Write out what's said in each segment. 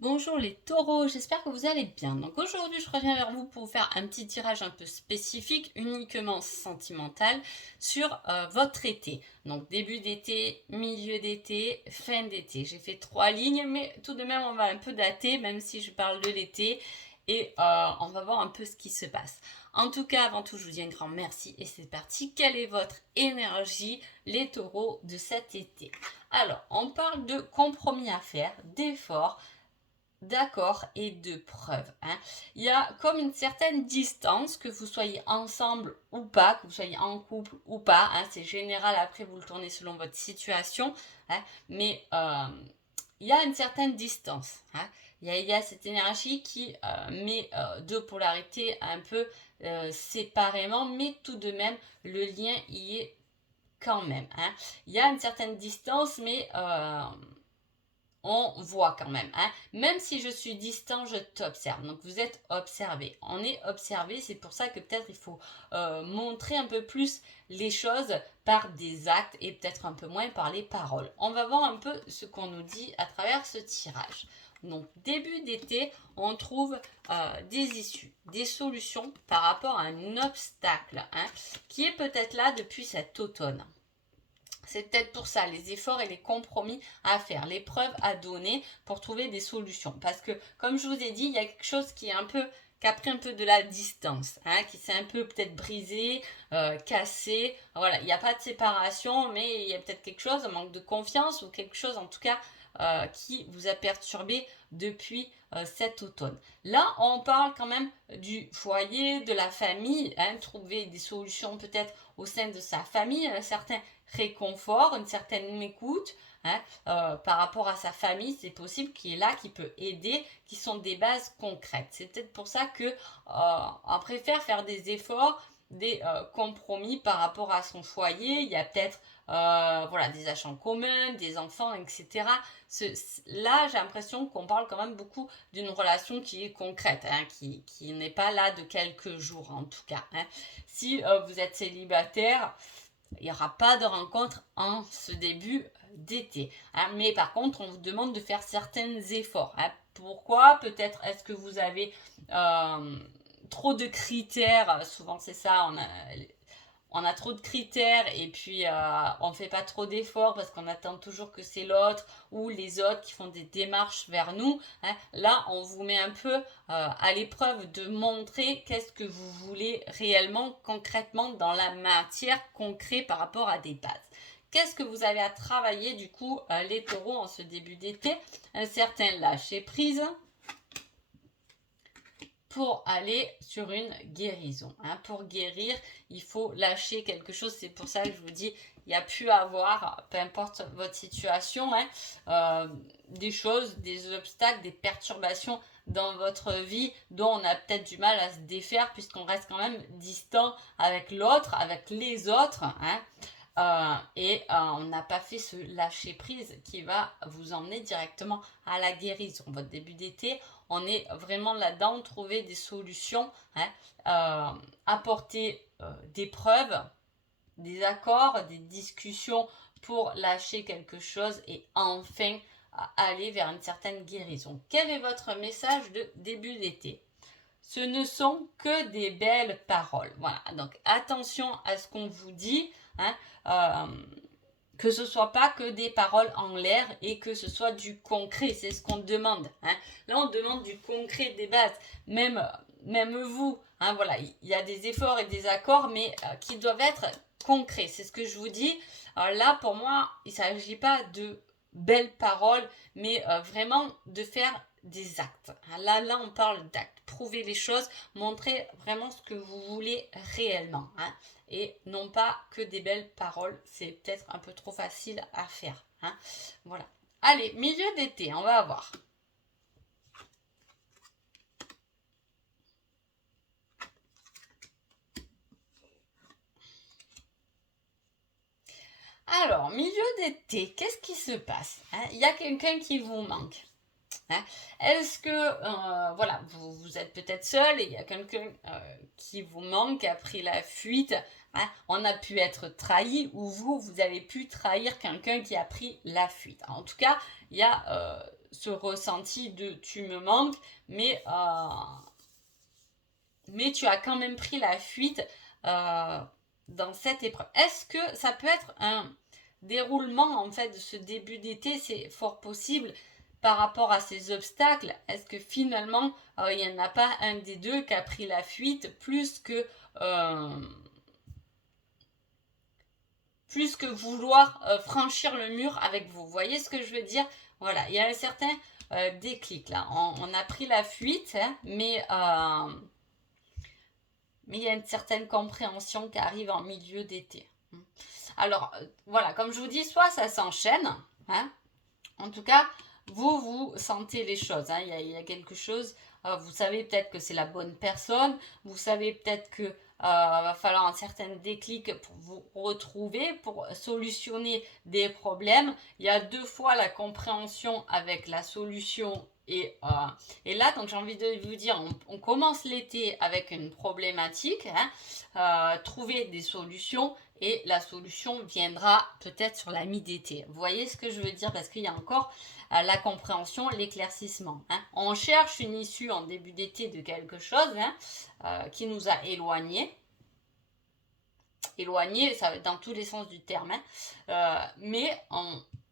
Bonjour les taureaux, j'espère que vous allez bien. Donc aujourd'hui, je reviens vers vous pour vous faire un petit tirage un peu spécifique, uniquement sentimental, sur votre été. Donc début d'été, milieu d'été, fin d'été. J'ai fait 3 lignes, mais tout de même, on va un peu dater, même si je parle de l'été. Et on va voir un peu ce qui se passe. En tout cas, avant tout, je vous dis un grand merci et c'est parti. Quelle est votre énergie, les taureaux, de cet été? Alors, on parle de compromis à faire, d'efforts, d'accord et de preuves. Il y a comme une certaine distance, que vous soyez ensemble ou pas, que vous soyez en couple ou pas. C'est général, après vous le tournez selon votre situation. Mais il y a une certaine distance. Il y a cette énergie qui met deux polarités un peu séparément, mais tout de même, le lien y est quand même. Il y a une certaine distance, mais on voit quand même. Même si je suis distant, je t'observe. Donc vous êtes observé. On est observé, c'est pour ça que peut-être il faut montrer un peu plus les choses par des actes et peut-être un peu moins par les paroles. On va voir un peu ce qu'on nous dit à travers ce tirage. Donc début d'été, on trouve des issues, des solutions par rapport à un obstacle qui est peut-être là depuis cet automne. C'est peut-être pour ça, les efforts et les compromis à faire, les preuves à donner pour trouver des solutions. Parce que, comme je vous ai dit, il y a quelque chose qui a pris un peu de la distance, qui s'est un peu peut-être brisé, cassé. Voilà, il n'y a pas de séparation, mais il y a peut-être quelque chose, un manque de confiance ou quelque chose en tout cas qui vous a perturbé depuis cet automne. Là, on parle quand même du foyer, de la famille, trouver des solutions peut-être au sein de sa famille, certains réconfort, une certaine écoute par rapport à sa famille, c'est possible, qui est là, qui peut aider, qui sont des bases concrètes. C'est peut-être pour ça que on préfère faire des efforts, des compromis par rapport à son foyer. Il y a peut-être voilà, des achats en commun, des enfants, etc. Là, j'ai l'impression qu'on parle quand même beaucoup d'une relation qui est concrète, qui n'est pas là de quelques jours en tout cas. Si vous êtes célibataire, il n'y aura pas de rencontre en ce début d'été. Mais par contre, on vous demande de faire certains efforts. Pourquoi? Peut-être est-ce que vous avez trop de critères? Souvent c'est ça, on a trop de critères et puis on ne fait pas trop d'efforts parce qu'on attend toujours que c'est l'autre ou les autres qui font des démarches vers nous. Là, on vous met un peu à l'épreuve de montrer qu'est-ce que vous voulez réellement, concrètement, dans la matière concrète par rapport à des bases. Qu'est-ce que vous avez à travailler du coup, les taureaux, en ce début d'été? Un certain lâcher prise, pour aller sur une guérison. Pour guérir, il faut lâcher quelque chose. C'est pour ça que je vous dis, il y a pu avoir, peu importe votre situation, des choses, des obstacles, des perturbations dans votre vie dont on a peut-être du mal à se défaire puisqu'on reste quand même distant avec l'autre, avec les autres. Et on n'a pas fait ce lâcher prise qui va vous emmener directement à la guérison. Votre début d'été, on est vraiment là-dedans, trouver des solutions, apporter des preuves, des accords, des discussions pour lâcher quelque chose et enfin aller vers une certaine guérison. Quel est votre message de début d'été? Ce ne sont que des belles paroles. Voilà, donc attention à ce qu'on vous dit, que ce soit pas que des paroles en l'air et que ce soit du concret, c'est ce qu'on demande. Là, on demande du concret, des bases. Même vous, voilà, il y a des efforts et des accords, mais qui doivent être concrets. C'est ce que je vous dis. Alors là, pour moi, il ne s'agit pas de belles paroles, mais vraiment de faire des actes. Là, on parle d'actes. Prouver les choses, montrer vraiment ce que vous voulez réellement. Et non pas que des belles paroles. C'est peut-être un peu trop facile à faire. Voilà. Allez, milieu d'été, on va voir. Alors, milieu d'été, qu'est-ce qui se passe? Il y a quelqu'un qui vous manque. Est-ce que, voilà, vous êtes peut-être seul et il y a quelqu'un qui vous manque, qui a pris la fuite, on a pu être trahi ou vous avez pu trahir quelqu'un qui a pris la fuite. En tout cas, il y a ce ressenti de tu me manques, mais tu as quand même pris la fuite dans cette épreuve. Est-ce que ça peut être un déroulement en fait de ce début d'été? C'est fort possible par rapport à ces obstacles. Est-ce que finalement il n'y en a pas un des deux qui a pris la fuite plus que vouloir franchir le mur avec vous? Vous voyez ce que je veux dire? Voilà, il y a un certain déclic là. On a pris la fuite, hein, mais il y a une certaine compréhension qui arrive en milieu d'été. Alors, voilà, comme je vous dis, soit ça s'enchaîne, hein, en tout cas, vous sentez les choses, hein, il y a quelque chose, vous savez peut-être que c'est la bonne personne, vous savez peut-être que va falloir un certain déclic pour vous retrouver, pour solutionner des problèmes. Il y a deux fois la compréhension avec la solution et là, donc j'ai envie de vous dire, on commence l'été avec une problématique, hein, trouver des solutions et la solution viendra peut-être sur la mi-d'été. Vous voyez ce que je veux dire? Parce qu'il y a encore la compréhension, l'éclaircissement. Hein. On cherche une issue en début d'été de quelque chose qui nous a éloignés. Éloigné, ça va être dans tous les sens du terme, hein. Mais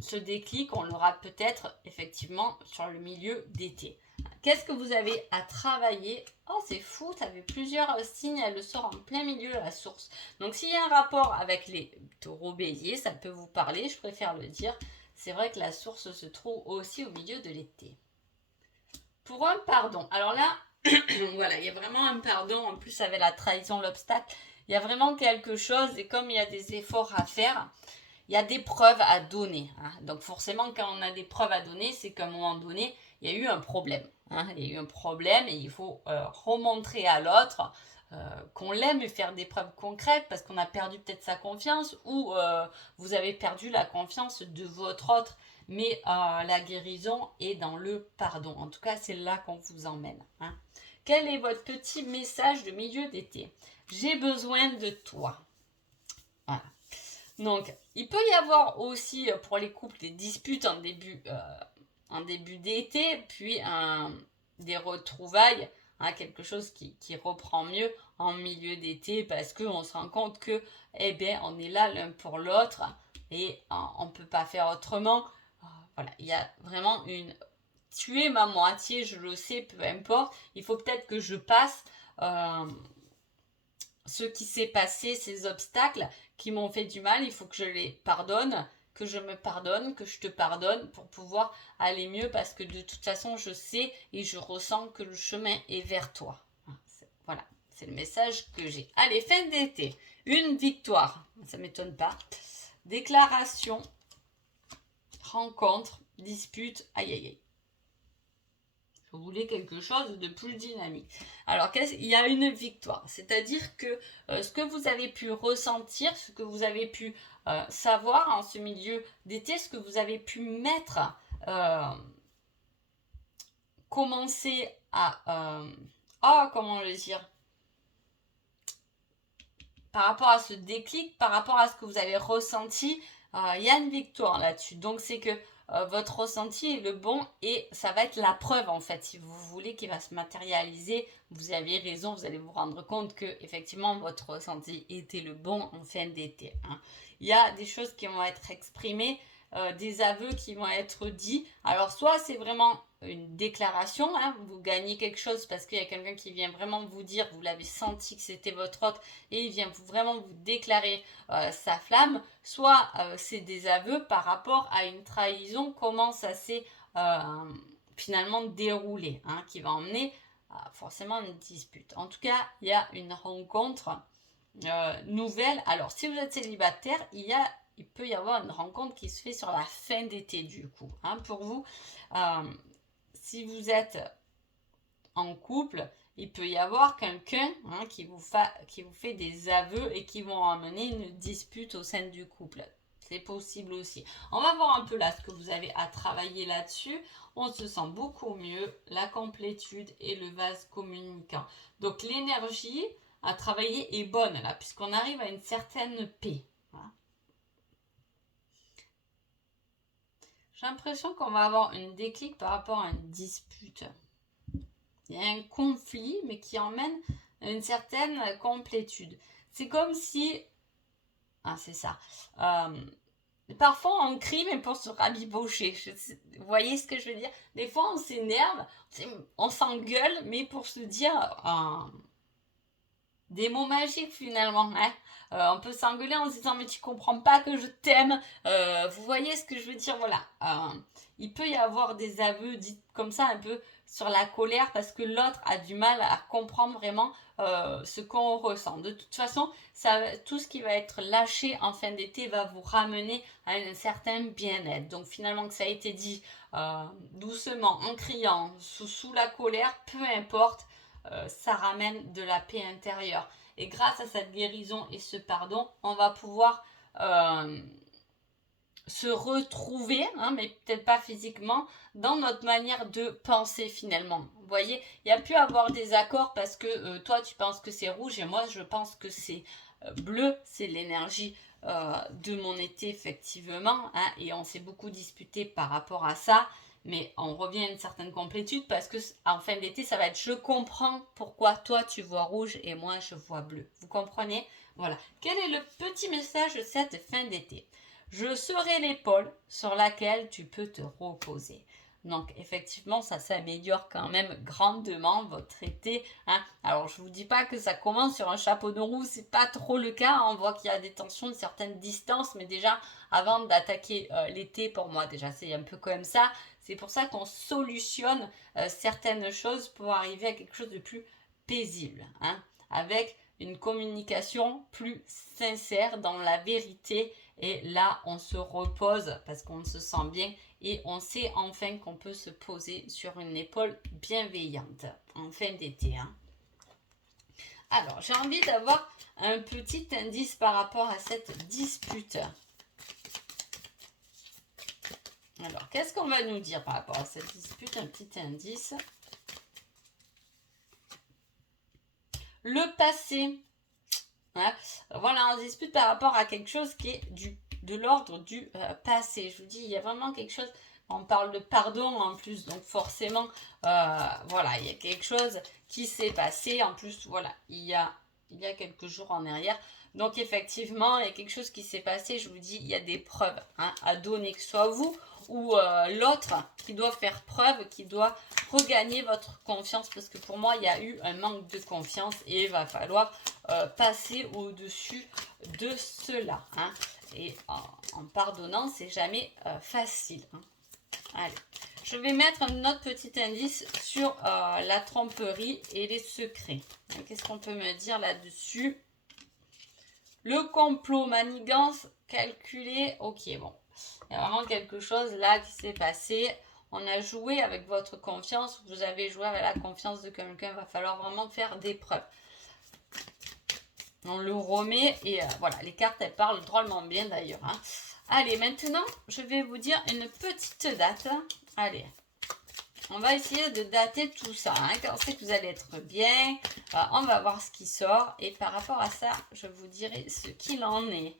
ce déclic, on l'aura peut-être effectivement sur le milieu d'été. Qu'est-ce que vous avez à travailler? Oh, c'est fou, ça fait plusieurs signes, elle le sort en plein milieu de la source. Donc, s'il y a un rapport avec les taureaux béliers, ça peut vous parler, je préfère le dire. C'est vrai que la source se trouve aussi au milieu de l'été. Pour un pardon, alors là, voilà, il y a vraiment un pardon, en plus avec la trahison, l'obstacle. Il y a vraiment quelque chose et comme il y a des efforts à faire, il y a des preuves à donner. Hein. Donc forcément, quand on a des preuves à donner, c'est qu'à un moment donné, il y a eu un problème. Hein. Il y a eu un problème et il faut remontrer à l'autre qu'on l'aime et faire des preuves concrètes parce qu'on a perdu peut-être sa confiance ou vous avez perdu la confiance de votre autre. Mais la guérison est dans le pardon. En tout cas, c'est là qu'on vous emmène. Hein. Quel est votre petit message de milieu d'été? J'ai besoin de toi. Voilà. Donc, il peut y avoir aussi pour les couples des disputes en début d'été, puis des retrouvailles, hein, quelque chose qui reprend mieux en milieu d'été parce qu'on se rend compte que, eh bien, on est là l'un pour l'autre et on ne peut pas faire autrement. Voilà, il y a vraiment une... Tu es ma moitié, je le sais, peu importe. Il faut peut-être que je passe ce qui s'est passé, ces obstacles qui m'ont fait du mal. Il faut que je les pardonne, que je me pardonne, que je te pardonne pour pouvoir aller mieux parce que de toute façon, je sais et je ressens que le chemin est vers toi. Voilà, c'est le message que j'ai. Allez, fin d'été. Une victoire. Ça ne m'étonne pas. Déclaration, rencontre, dispute, aïe aïe aïe. Vous voulez quelque chose de plus dynamique. Alors, il y a une victoire. C'est-à-dire que ce que vous avez pu ressentir, ce que vous avez pu savoir en ce milieu d'été, ce que vous avez pu mettre, commencer à... comment le dire? Par rapport à ce déclic, par rapport à ce que vous avez ressenti, il y a une victoire là-dessus. Donc, c'est que votre ressenti est le bon et ça va être la preuve en fait, si vous voulez, qui va se matérialiser. Vous avez raison, vous allez vous rendre compte que effectivement votre ressenti était le bon en fin d'été. Hein. Il y a des choses qui vont être exprimées, des aveux qui vont être dits. Alors soit c'est vraiment une déclaration, hein, vous gagnez quelque chose parce qu'il y a quelqu'un qui vient vraiment vous dire, vous l'avez senti que c'était votre autre et il vient vraiment vous déclarer sa flamme, soit c'est des aveux par rapport à une trahison, comment ça s'est finalement déroulé, hein, qui va emmener forcément une dispute. En tout cas, il y a une rencontre nouvelle. Alors, si vous êtes célibataire, il peut y avoir une rencontre qui se fait sur la fin d'été du coup. Hein, pour vous, si vous êtes en couple, il peut y avoir quelqu'un qui vous fait des aveux et qui vont amener une dispute au sein du couple. C'est possible aussi. On va voir un peu là ce que vous avez à travailler là-dessus. On se sent beaucoup mieux, la complétude et le vase communicant. Donc l'énergie à travailler est bonne là, puisqu'on arrive à une certaine paix. J'ai l'impression qu'on va avoir une déclic par rapport à une dispute. Il y a un conflit, mais qui emmène à une certaine complétude. C'est comme si... Ah, c'est ça. Parfois, on crie, mais pour se rabibocher. Vous voyez ce que je veux dire? Des fois, on s'énerve, on s'engueule, mais pour se dire des mots magiques, finalement. Hein. On peut s'engueuler en se disant, mais tu comprends pas que je t'aime. Vous voyez ce que je veux dire? Voilà. Il peut y avoir des aveux dits comme ça, un peu sur la colère, parce que l'autre a du mal à comprendre vraiment ce qu'on ressent. De toute façon, tout ce qui va être lâché en fin d'été va vous ramener à un certain bien-être. Donc finalement que ça a été dit doucement, en criant, sous la colère, peu importe, ça ramène de la paix intérieure. Et grâce à cette guérison et ce pardon, on va pouvoir se retrouver, hein, mais peut-être pas physiquement, dans notre manière de penser finalement. Vous voyez, il y a pu avoir des accords parce que toi tu penses que c'est rouge et moi je pense que c'est bleu, c'est l'énergie de mon été effectivement, hein, et on s'est beaucoup disputé par rapport à ça, mais on revient à une certaine complétude parce que en fin d'été ça va être je comprends pourquoi toi tu vois rouge et moi je vois bleu. Vous comprenez? Voilà. Quel est le petit message de cette fin d'été? Je serai l'épaule sur laquelle tu peux te reposer. Donc effectivement, ça s'améliore quand même grandement votre été. Hein. Alors je vous dis pas que ça commence sur un chapeau de roue, c'est pas trop le cas. On voit qu'il y a des tensions de certaines distances, mais déjà avant d'attaquer l'été, pour moi déjà c'est un peu comme ça. C'est pour ça qu'on solutionne certaines choses pour arriver à quelque chose de plus paisible, hein, avec une communication plus sincère dans la vérité. Et là, on se repose parce qu'on se sent bien et on sait enfin qu'on peut se poser sur une épaule bienveillante en fin d'été. Hein. Alors, j'ai envie d'avoir un petit indice par rapport à cette dispute. Alors, qu'est-ce qu'on va nous dire par rapport à cette dispute? Un petit indice. Le passé. Hein, voilà, on dispute par rapport à quelque chose qui est de l'ordre du passé. Je vous dis, il y a vraiment quelque chose, on parle de pardon en plus, donc forcément, voilà, il y a quelque chose qui s'est passé. En plus, voilà, il y a quelques jours en arrière. Donc effectivement, il y a quelque chose qui s'est passé. Je vous dis, il y a des preuves hein, à donner, que ce soit vous ou l'autre qui doit faire preuve, qui doit regagner votre confiance, parce que pour moi, il y a eu un manque de confiance et il va falloir passer au-dessus de cela. Hein. Et en pardonnant, c'est jamais facile. Hein. Allez, je vais mettre un autre petit indice sur la tromperie et les secrets. Qu'est-ce qu'on peut me dire là-dessus? Le complot, manigance, calculé. Ok, bon. Il y a vraiment quelque chose là qui s'est passé. On a joué avec votre confiance. Vous avez joué avec la confiance de quelqu'un. Il va falloir vraiment faire des preuves. On le remet et voilà, les cartes elles parlent drôlement bien d'ailleurs. Hein. Allez, maintenant je vais vous dire une petite date. Allez, on va essayer de dater tout ça. Hein. Quand c'est que vous allez être bien, on va voir ce qui sort et par rapport à ça, je vous dirai ce qu'il en est.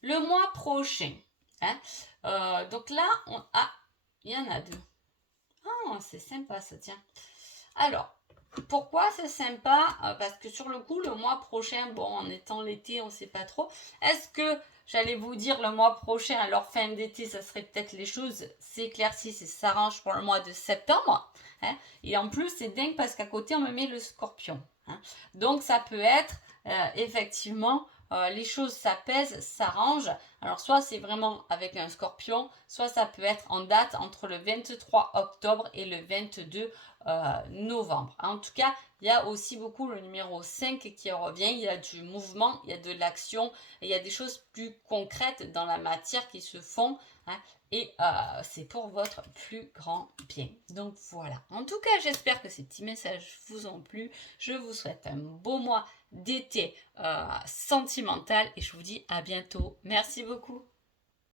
Le mois prochain. Hein. Donc là, il y en a deux. Ah, c'est sympa ça, tiens. Alors, pourquoi c'est sympa? Parce que sur le coup, le mois prochain, bon, en étant l'été, on ne sait pas trop. Est-ce que j'allais vous dire le mois prochain, alors fin d'été, ça serait peut-être les choses s'éclaircissent et s'arrangent pour le mois de septembre. Hein. Et en plus, c'est dingue parce qu'à côté, on me met le scorpion. Hein. Donc, ça peut être effectivement... les choses s'apaisent, s'arrangent. Alors soit c'est vraiment avec un scorpion, soit ça peut être en date entre le 23 octobre et le 22 novembre. En tout cas, il y a aussi beaucoup le numéro 5 qui revient. Il y a du mouvement, il y a de l'action, il y a des choses plus concrètes dans la matière qui se font. Hein, et c'est pour votre plus grand bien. Donc voilà. En tout cas, j'espère que ces petits messages vous ont plu. Je vous souhaite un beau mois d'été sentimental et je vous dis à bientôt. Merci beaucoup.